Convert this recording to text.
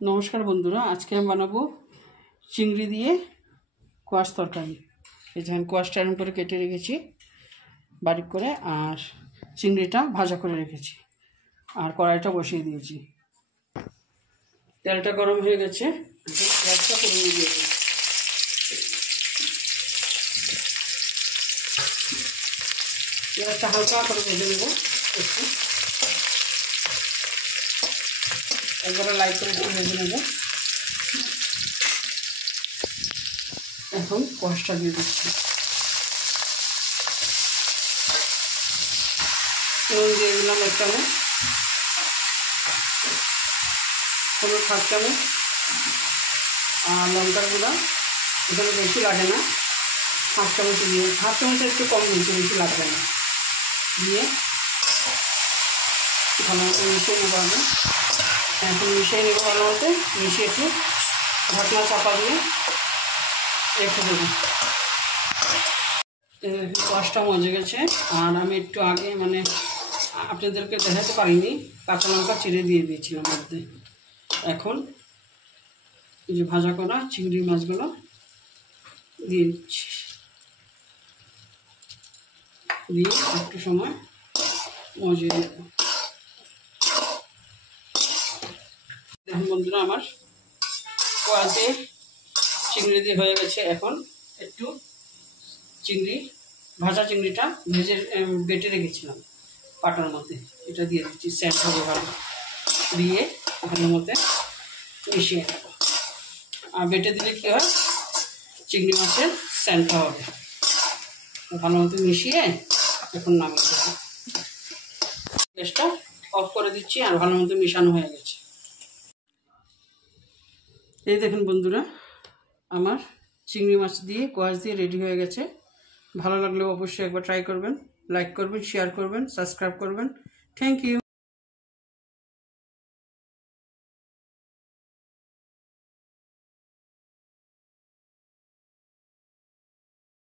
নমস্কার বন্ধুরা, আজকে আমি বানাবো চিংড়ি দিয়ে কোয়াশ তরকারি। এই যে আমি কোয়াশটা এরকম করে কেটে রেখেছি বারিক করে, আর চিংড়িটা ভাজা করে রেখেছি, আর কড়াইটা বসিয়ে দিয়েছি। তেলটা গরম হয়ে গেছে, পেঁয়াজটা করে দিয়েছি। পেঁয়াজটা হালকা করে ভেজে নেব, একটু একবারে লাইট করে একটু ভেজে নেব। এখন কোয়াশটা দিয়ে দিচ্ছি, নুন দিয়ে দিলাম 1 চামচ, হলুদ 1/2 চামচ, আর লঙ্কার গুঁড়া এখানে বেশি লাগে না, 1/2 চামচ দিয়ে, 1/2 চামচের একটু কম দিয়েছি, বেশি লাগবে না। দিয়ে ভালো মতো মিশিয়ে নেবো আমি। এখন মিশিয়ে নেবো ভালো মতো, মিশিয়ে একটু ঢাকনা চাপা দিয়ে রেখে দেবো। কোয়াশটা মজে গেছে, আর আমি একটু আগে আপনাদেরকে দেখাতে পারিনি, কাঁচা লঙ্কা চিড়ে দিয়ে দিয়েছিলাম মধ্যে। এখন এই যে ভাজা করা চিংড়ি মাছগুলো দিয়ে দিচ্ছি, দিয়ে একটু সময় মজিয়ে দেব। দেখুন বন্ধুরা, আমার কোয়াশে চিংড়ি দিয়ে হয়ে গেছে। এখন একটু ভাজা চিংড়িটা বেটে রেখেছিলাম পাটার মধ্যে, এটা দিয়ে দিচ্ছি, সেন্ট হবে ভালো, দিয়ে ভালো মতো মিশিয়ে নেব। আর বেটে দিলে কী হয়, চিংড়ি মাছের সেন্টটা হবে। ভালো মতো মিশিয়ে এখন নামিয়ে দেবো। গ্যাসটা অফ করে দিচ্ছি, আর ভালো মতো মিশানো হয়ে গেছে। এই দেখুন বন্ধুরা, আমার চিংড়ি মাছ দিয়ে কোয়াশ দিয়ে রেডি হয়ে গেছে। ভালো লাগলে অবশ্যই একবার ট্রাই করবেন, লাইক করবেন, শেয়ার করবেন, সাবস্ক্রাইব করবেন। Thank you.